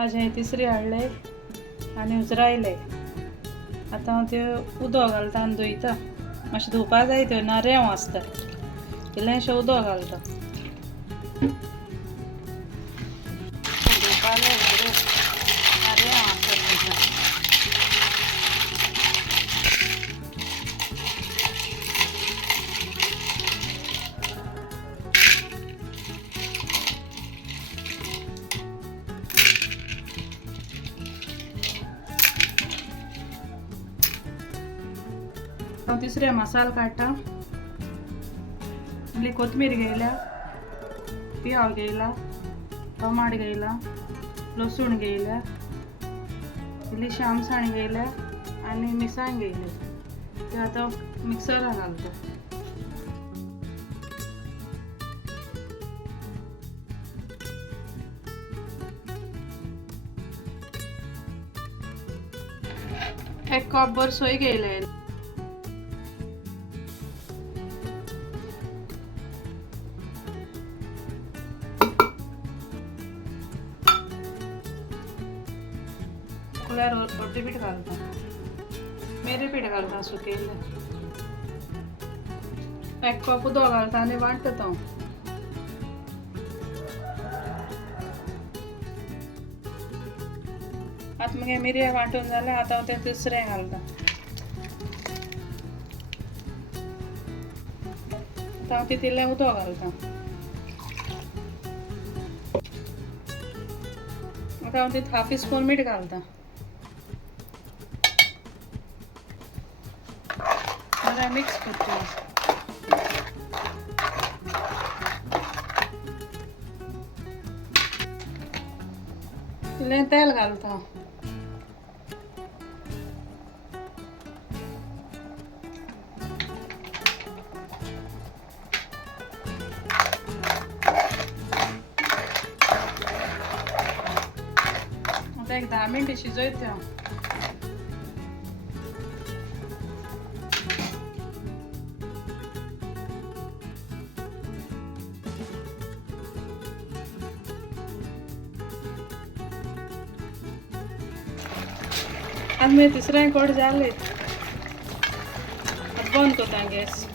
आज हे तिसरी हाडले आनी उजरायले. आतां हांव त्यो उदक घालता आनी धुयता. मातशें धुवपा जाय त्यो ना रेंव आसता. इल्लेंशें उदक घालता. धुवपा जाय ना रेंव आसता तांकां. हांव तिसऱ्या मसाला काडटा. इल्ली कोथमीर घेयल्या, पियाव घेयला, टमाट घेयला, लसूण घेयल्या, इल्लीशी आमसाण घेयल्या आनी मिरसांग घेयली. ते आतां मिक्सरान घालता. एक कप भर सोय घेयले. कुळ्यार रोटी पीठ घालता. मेरे पीठ घालता सुकेले. एक कप उदक घालता आनी वांटता हांव. आतां मगे मिरयां वांटून जाल्यार आतां हांव तें तिसरें घालता. आतां हांव तितूंतलें उदक घालता. आतां हांव तितूंत हाफ स्पून मीठ घालता. मिक्स करता. इल्लें तेल घालता. आतां एक 10 मिनटां शिजयता. आज मेरे तिसरें कोट जालें. बंद करता गॅस.